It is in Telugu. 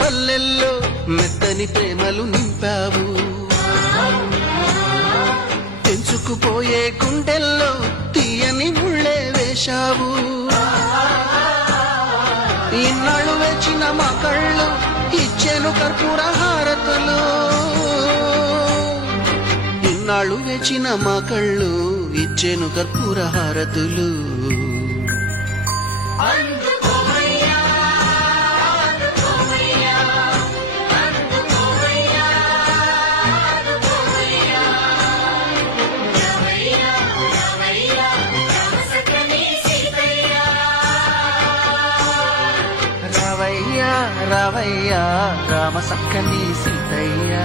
పల్లెల్లో మెత్తని ప్రేమలు నింపావు. తెంచుకుపోయే గుండెల్లో తీయని ముళ్ళే వేశావు. ఇన్నాళ్ళు వేచిన మా కళ్ళు ఇచ్చెను కర్పూర హారతులు. ఇన్నాళ్ళు వేచిన మా కళ్ళు ఇచ్చెను కర్పూర హారతులు. రావయ్యా రావయ్యా రామ సక్కని సీతయ్యా.